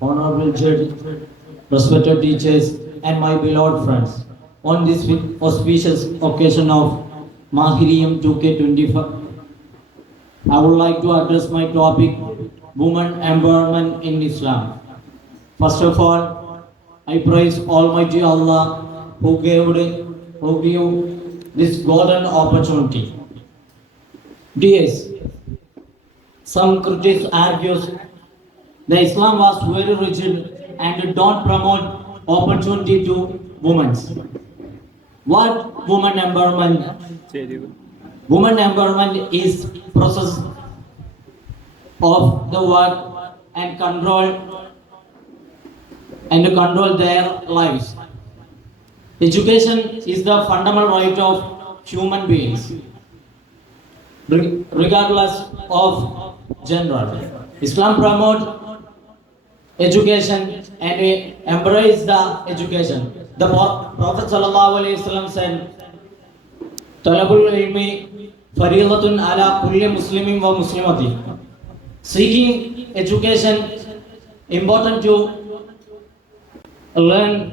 honorable judge, respected teachers, and my beloved friends. On this auspicious occasion of Mahiriam 2K25, I would like to address my topic, women empowerment in Islam. First of all, I praise Almighty Allah who gave this golden opportunity. DS. Some critics argues that Islam was very rigid and don't promote opportunity to women. What women empowerment? Women empowerment is process of the work and control their lives. Education is the fundamental right of human beings, regardless of gender. Islam promotes education and embrace the education. The Prophet ﷺ said, "Talabul ilmi fariidatun ala kulli muslimin wa muslimati." Seeking education important to learn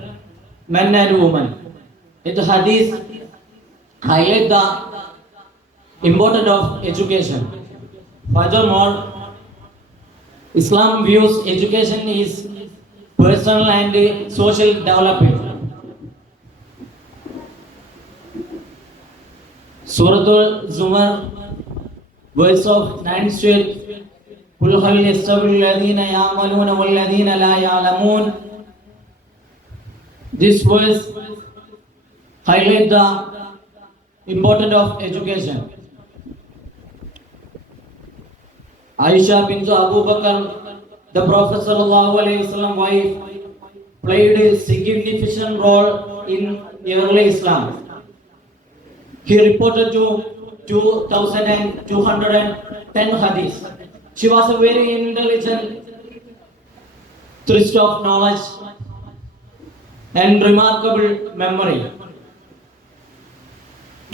men and women. The hadith highlight the importance of education. Furthermore, Islam views education is personal and social development. Surah Zumar, verse of 9th state, قُلْ هَلْ يَسْتَوِي الَّذِينَ يَعْمَلُونَ وَالَّذِينَ لَا يَعْلَمُونَ. This verse highlights the importance of education. Aisha bint Abu Bakr, the Prophet ﷺ wife, played a significant role in early Islam. He reported to 2,210 hadiths. She was a very intelligent, thirst of knowledge, and remarkable memory.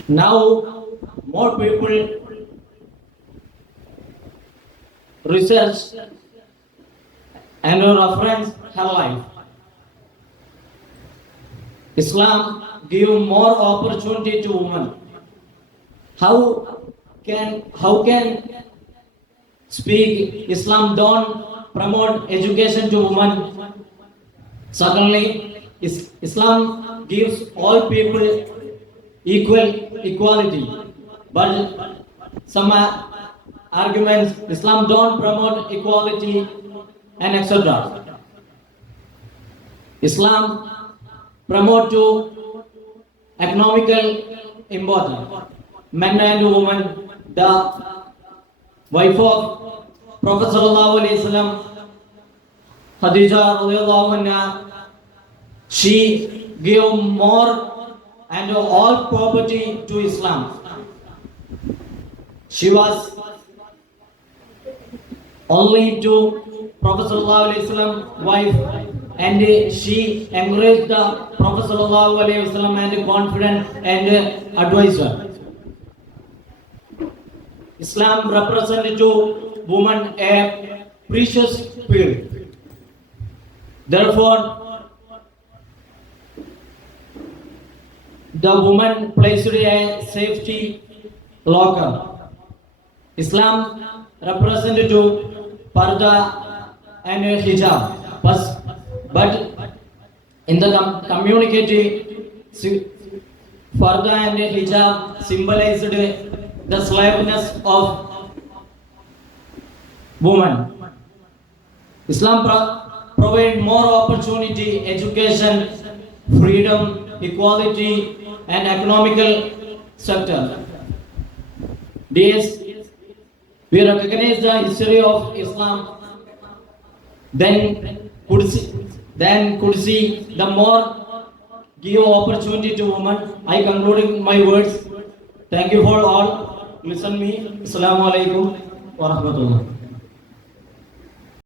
Now, more people research and reference her life. Islam give more opportunity to women. How can speak Islam don't promote education to women? Secondly, Islam gives all people equality, but some arguments Islam don't promote equality and etc. Islam promote to economical importance. Men and women, the wife of Prophet sallallahu alaihi wasallam, Khadija radhiyallahu anha, she gave more and all property to Islam. She was only to Prophet sallallahu alaihi wasallam wife, and she encouraged the Prophet sallallahu alaihi wasallam and confident and advisor. Islam represented to women a precious pearl. Therefore, the woman placed a safety locker. Islam represented to parda and hijab, but in the community, parda and hijab symbolized the slaveness of woman. Islam provide more opportunity, education, freedom, equality, and economical sector. This we recognize the history of Islam. Then could see the more give opportunity to women. I concluding my words. Thank you for all. Listen me. Assalamu alaikum wa rahmatullah.